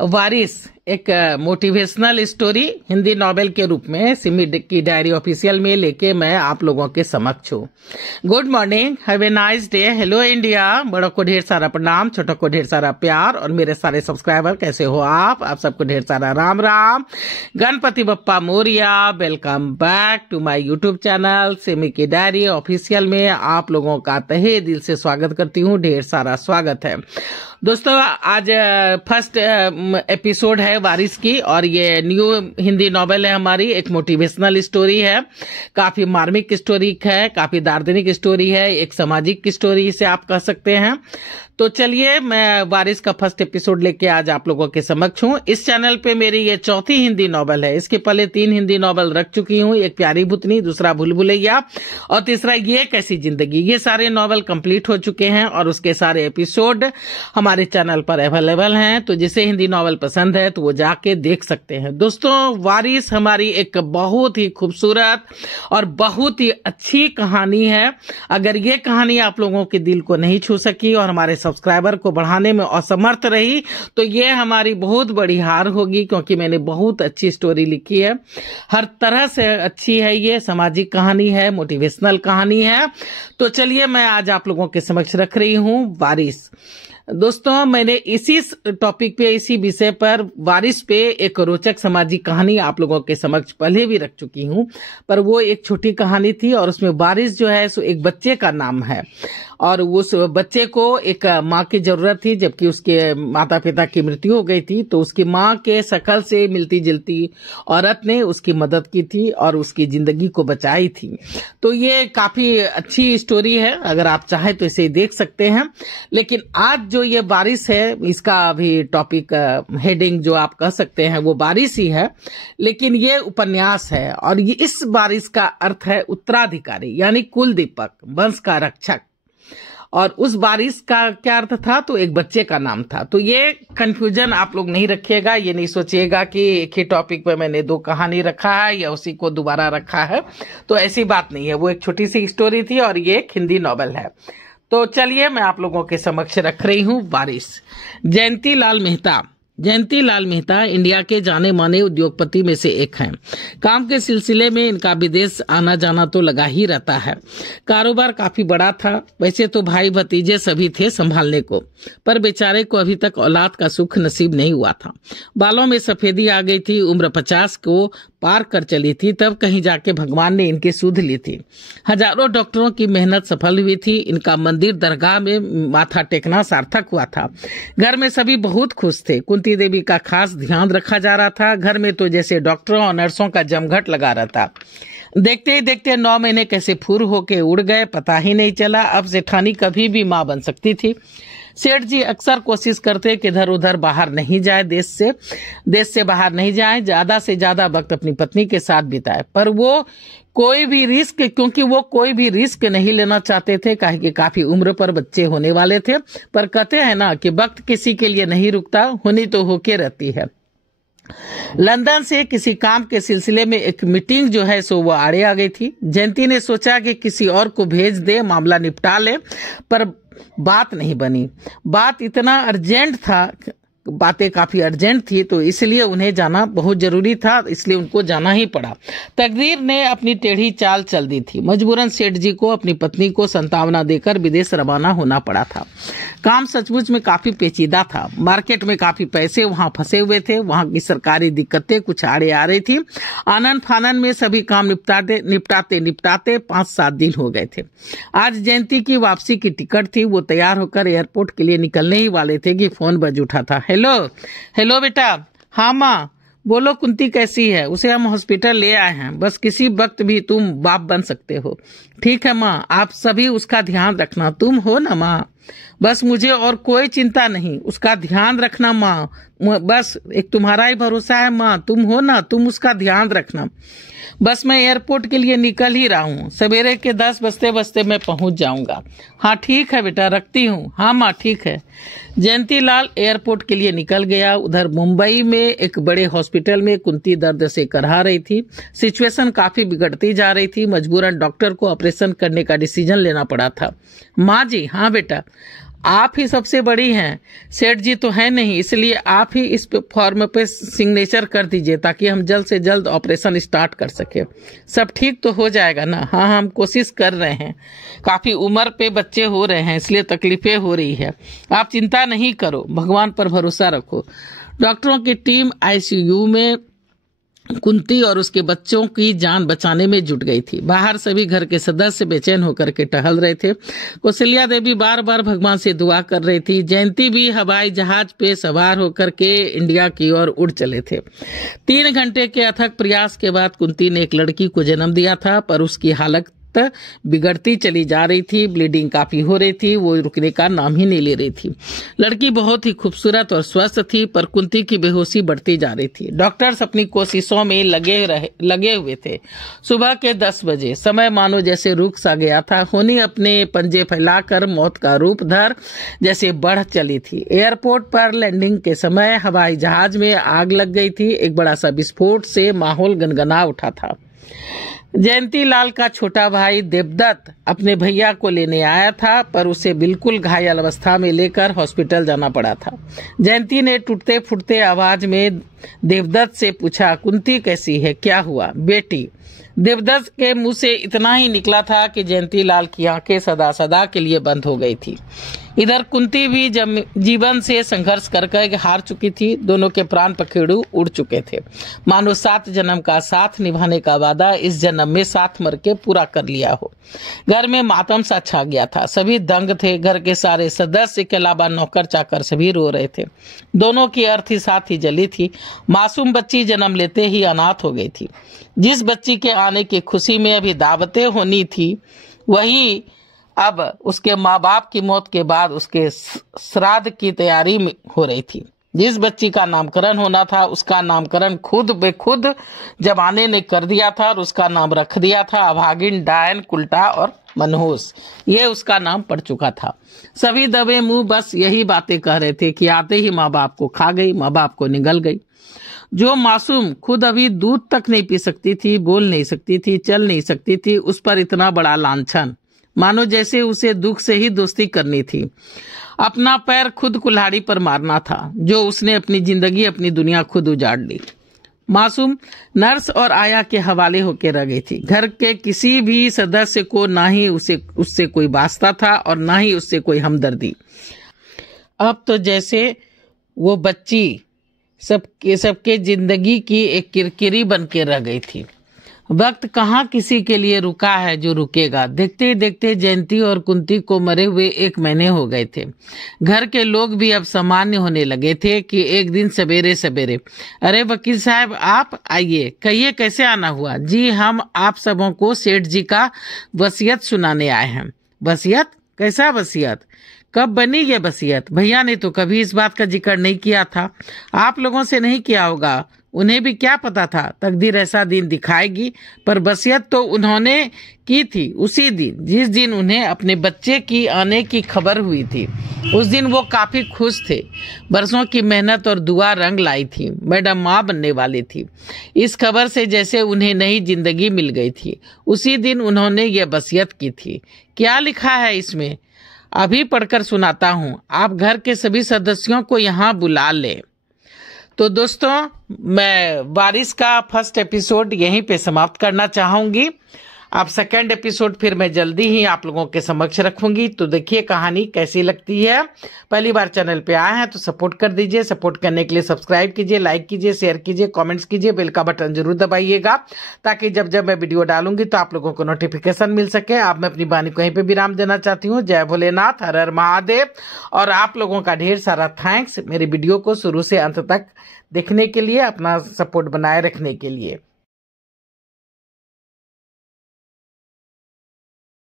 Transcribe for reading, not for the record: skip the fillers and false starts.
वारिस एक motivational story Hindi novel के रूप में सिमी की डायरी ऑफिशियल में लेके मैं आप लोगों के समक्ष हूँ। Good morning, have a nice day, hello India. बड़ों को ढेर सारा प्रणाम, छोटों को ढेर सारा प्यार और मेरे सारे सब्सक्राइबर कैसे हो आप सबको ढेर सारा राम राम। गणपति बप्पा मोरिया। Welcome back to my YouTube channel Simi की डायरी ऑफिशियल में आप लोगों का तहे दिल से स्वागत करती हूँ, ढेर सारा स्वागत है। दोस्तों आज फर्स्ट एपिसोड है वारिस की और ये न्यू हिंदी नॉवेल है हमारी, एक मोटिवेशनल स्टोरी है, काफी मार्मिक स्टोरी है, काफी दार्शनिक स्टोरी है, एक सामाजिक स्टोरी से आप कह सकते हैं। तो चलिए मैं वारिस का फर्स्ट एपिसोड लेके आज आप लोगों के समक्ष हूँ। इस चैनल पे मेरी ये चौथी हिंदी नॉवेल है। इसके पहले 3 हिंदी नॉवेल रख चुकी हूँ, एक प्यारी भूतनी, दूसरा भूल भुलैया और तीसरा ये कैसी जिंदगी। ये सारे नॉवेल कंप्लीट हो चुके हैं और उसके सारे एपिसोड हमारे चैनल पर अवेलेबल हैं। तो जिसे हिंदी नॉवेल पसंद है तो वो जाके देख सकते हैं। दोस्तों वारिस हमारी एक बहुत ही खूबसूरत और बहुत ही अच्छी कहानी है। अगर ये कहानी आप लोगों के दिल को नहीं छू सकी और हमारे सब्सक्राइबर को बढ़ाने में असमर्थ रही तो ये हमारी बहुत बड़ी हार होगी, क्योंकि मैंने बहुत अच्छी स्टोरी लिखी है, हर तरह से अच्छी है। ये सामाजिक कहानी है, मोटिवेशनल कहानी है। तो चलिए मैं आज आप लोगों के समक्ष रख रही हूँ वारिस। दोस्तों मैंने इसी टॉपिक पे, इसी विषय पर, वारिस पे एक रोचक सामाजिक कहानी आप लोगों के समक्ष पहले भी रख चुकी हूँ, पर वो एक छोटी कहानी थी और उसमें वारिस जो है सो एक बच्चे का नाम है और उस बच्चे को एक माँ की जरूरत थी, जबकि उसके माता पिता की मृत्यु हो गई थी। तो उसकी माँ के शकल से मिलती जुलती औरत ने उसकी मदद की थी और उसकी जिंदगी को बचाई थी। तो ये काफी अच्छी स्टोरी है, अगर आप चाहे तो इसे देख सकते हैं। लेकिन आज जो ये वारिस है, इसका अभी टॉपिक हेडिंग जो आप कह सकते हैं वो वारिस ही है, लेकिन ये उपन्यास है और ये इस वारिस का अर्थ है उत्तराधिकारी, यानी कुल दीपक, वंश का रक्षक। और उस वारिस का क्या अर्थ था, तो एक बच्चे का नाम था। तो ये कंफ्यूजन आप लोग नहीं रखिएगा, ये नहीं सोचिएगा कि एक ही टॉपिक पे मैंने 2 कहानी रखा है या उसी को दोबारा रखा है, तो ऐसी बात नहीं है। वो एक छोटी सी स्टोरी थी और ये एक हिंदी नॉवेल है। तो चलिए मैं आप लोगों के समक्ष रख रही हूँ वारिस। जयंती लाल मेहता। जयंती लाल मेहता इंडिया के जाने माने उद्योगपति में से एक हैं। काम के सिलसिले में इनका विदेश आना जाना तो लगा ही रहता है। कारोबार काफी बड़ा था। वैसे तो भाई भतीजे सभी थे संभालने को, पर बेचारे को अभी तक औलाद का सुख नसीब नहीं हुआ था। बालों में सफेदी आ गई थी, उम्र 50 को पार कर चली थी, तब कहीं जाके भगवान ने इनकी सुध ली थी। हजारों डॉक्टरों की मेहनत सफल हुई थी। इनका मंदिर दरगाह में माथा टेकना सार्थक हुआ था। घर में सभी बहुत खुश थे। कुंती देवी का खास ध्यान रखा जा रहा था। घर में तो जैसे डॉक्टरों और नर्सों का जमघट लगा रहता। देखते ही देखते 9 महीने कैसे फुर होके उड़ गए, पता ही नहीं चला। अब जेठानी कभी भी माँ बन सकती थी। सेठ जी अक्सर कोशिश करते कि इधर उधर बाहर नहीं जाए, देश से बाहर नहीं जाए, ज्यादा से ज्यादा वक्त अपनी पत्नी के साथ बिताए, पर वो कोई भी रिस्क नहीं लेना चाहते थे, काहे कि काफी उम्र पर बच्चे होने वाले थे। पर कहते हैं ना कि वक्त किसी के लिए नहीं रुकता, होनी तो होके रहती है। लंदन से किसी काम के सिलसिले में एक मीटिंग जो है सो वो आड़े आ गई थी। जयंती ने सोचा कि किसी और को भेज दे, मामला निपटा ले, पर बात नहीं बनी। बातें काफी अर्जेंट थी, तो इसलिए उन्हें जाना बहुत जरूरी था, इसलिए उनको जाना ही पड़ा। तकदीर ने अपनी टेढ़ी चाल चल दी थी। मजबूरन सेठ जी को अपनी पत्नी को संतावना देकर विदेश रवाना होना पड़ा था। काम सचमुच में काफी पेचीदा था। मार्केट में काफी पैसे वहां फंसे हुए थे। वहां की सरकारी दिक्कतें कुछ आड़े आ रही थी। आनन फानन में सभी काम निपटाते 5-7 दिन हो गए थे। आज जयंती की वापसी की टिकट थी। वो तैयार होकर एयरपोर्ट के लिए निकलने ही वाले थे कि फोन बज उठा था। हेलो बेटा। हाँ माँ बोलो, कुंती कैसी है? उसे हम हॉस्पिटल ले आए हैं, बस किसी वक्त भी तुम बाप बन सकते हो। ठीक है माँ, आप सभी उसका ध्यान रखना। तुम हो ना माँ, बस मुझे और कोई चिंता नहीं, उसका ध्यान रखना माँ, बस एक तुम्हारा ही भरोसा है माँ, तुम हो ना, तुम उसका ध्यान रखना। बस मैं एयरपोर्ट के लिए निकल ही रहा हूँ, सवेरे के 10 बजते मैं पहुंच जाऊंगा। हाँ ठीक है बेटा, रखती हूँ। हाँ माँ ठीक है। जयंती लाल एयरपोर्ट के लिए निकल गया। उधर मुंबई में एक बड़े हॉस्पिटल में कुंती दर्द से करहा रही थी। सिचुएशन काफी बिगड़ती जा रही थी। मजबूरन डॉक्टर को ऑपरेशन करने का डिसीजन लेना पड़ा था। माँ जी। हाँ बेटा। आप ही सबसे बड़ी हैं, सेठ जी तो है नहीं, इसलिए आप ही इस फॉर्म पे सिग्नेचर कर दीजिए ताकि हम जल्द से जल्द ऑपरेशन स्टार्ट कर सके। सब ठीक तो हो जाएगा ना? हाँ, हम कोशिश कर रहे हैं। काफी उम्र पे बच्चे हो रहे हैं, इसलिए तकलीफें हो रही है। आप चिंता नहीं करो, भगवान पर भरोसा रखो। डॉक्टरों की टीम आईसीयू में कुंती और उसके बच्चों की जान बचाने में जुट गई थी। बाहर सभी घर के सदस्य बेचैन होकर के टहल रहे थे। कौशल्या देवी बार बार भगवान से दुआ कर रही थी। जयंती भी हवाई जहाज पे सवार होकर के इंडिया की ओर उड़ चले थे। 3 घंटे के अथक प्रयास के बाद कुंती ने एक लड़की को जन्म दिया था, पर उसकी हालत बिगड़ती चली जा रही थी। ब्लीडिंग काफी हो रही थी, वो रुकने का नाम ही नहीं ले रही थी। लड़की बहुत ही खूबसूरत और स्वस्थ थी, पर कुंती की बेहोशी बढ़ती जा रही थी। डॉक्टर्स अपनी कोशिशों में लगे हुए थे। सुबह के 10 बजे समय मानो जैसे रुक सा गया था। होनी अपने पंजे फैलाकर मौत का रूप धर जैसे बढ़ चली थी। एयरपोर्ट पर लैंडिंग के समय हवाई जहाज में आग लग गई थी। एक बड़ा सा विस्फोट से माहौल गनगना उठा था। जयंती लाल का छोटा भाई देवदत्त अपने भैया को लेने आया था, पर उसे बिल्कुल घायल अवस्था में लेकर हॉस्पिटल जाना पड़ा था। जयंती ने टूटते फूटते आवाज में देवदत्त से पूछा, कुंती कैसी है, क्या हुआ बेटी? देवदत्त के मुंह से इतना ही निकला था कि जयंती लाल की आंखें सदा सदा के लिए बंद हो गई थी। इधर कुंती भी जीवन से संघर्ष करके हार चुकी थी। दोनों के प्राण पखेरु उड़ चुके थे। मानो 7 जन्म का साथ निभाने का वादा इस जन्म में साथ मर के पूरा कर लिया हो। घर में मातम सा छा गया था। सभी दंग थे। घर के सारे सदस्य के अलावा नौकर चाकर सभी रो रहे थे। दोनों की अर्थी साथ ही जली थी। मासूम बच्ची जन्म लेते ही अनाथ हो गई थी। जिस बच्ची के आने की खुशी में अभी दावतें होनी थी, वही अब उसके माँ बाप की मौत के बाद उसके श्राद्ध की तैयारी हो रही थी। जिस बच्ची का नामकरण होना था, उसका नामकरण खुद बेखुद जमाने ने कर दिया था और उसका नाम रख दिया था अभागिन, डायन, कुल्टा और मनहूस। ये उसका नाम पड़ चुका था। सभी दबे मुंह बस यही बातें कह रहे थे कि आते ही माँ बाप को खा गई, माँ बाप को निगल गई। जो मासूम खुद अभी दूध तक नहीं पी सकती थी, बोल नहीं सकती थी, चल नहीं सकती थी, उस पर इतना बड़ा लांछन, मानो जैसे उसे दुख से ही दोस्ती करनी थी। अपना पैर खुद कुल्हाड़ी पर मारना था। जो उसने अपनी जिंदगी, अपनी दुनिया खुद उजाड़ ली। मासूम नर्स और आया के हवाले होकर रह गई थी। घर के किसी भी सदस्य को ना ही उससे कोई वास्ता था और ना ही उससे कोई हमदर्दी। अब तो जैसे वो बच्ची सबके जिंदगी की एक किरकिरी बन के रह गई थी। वक्त कहाँ किसी के लिए रुका है जो रुकेगा। देखते ही देखते जयंती और कुंती को मरे हुए 1 महीने हो गए थे। घर के लोग भी अब सामान्य होने लगे थे कि एक दिन सवेरे सवेरे, अरे वकील साहब आप आइए, कहिए कैसे आना हुआ? जी हम आप सबों को सेठ जी का वसीयत सुनाने आए हैं। वसीयत? कैसा वसीयत? कब बनी ये वसीयत? भैया ने तो कभी इस बात का जिक्र नहीं किया था। आप लोगों से नहीं किया होगा, उन्हें भी क्या पता था तकदीर ऐसा दिन दिखाएगी। पर वसीयत तो उन्होंने की थी उसी दिन जिस दिन उन्हें अपने बच्चे की आने की खबर हुई थी। उस दिन वो काफी खुश थे। बरसों की मेहनत और दुआ रंग लाई थी। मैडम माँ बनने वाली थी। इस खबर से जैसे उन्हें नई जिंदगी मिल गई थी। उसी दिन उन्होंने ये वसीयत की थी। क्या लिखा है इसमें? अभी पढ़कर सुनाता हूँ। आप घर के सभी सदस्यों को यहाँ बुला लें। तो दोस्तों, मैं वारिस का फर्स्ट एपिसोड यहीं पे समाप्त करना चाहूंगी। अब सेकंड एपिसोड फिर मैं जल्दी ही आप लोगों के समक्ष रखूंगी। तो देखिए कहानी कैसी लगती है। पहली बार चैनल पे आए हैं तो सपोर्ट कर दीजिए। सपोर्ट करने के लिए सब्सक्राइब कीजिए, लाइक कीजिए, शेयर कीजिए, कमेंट्स कीजिए, बेल का बटन जरूर दबाइएगा ताकि जब जब मैं वीडियो डालूंगी तो आप लोगों को नोटिफिकेशन मिल सके। आप मैं अपनी वाणी को यहीं पे विराम देना चाहती हूँ। जय भोलेनाथ, हर हर महादेव। और आप लोगों का ढेर सारा थैंक्स मेरे वीडियो को शुरू से अंत तक देखने के लिए, अपना सपोर्ट बनाए रखने के लिए।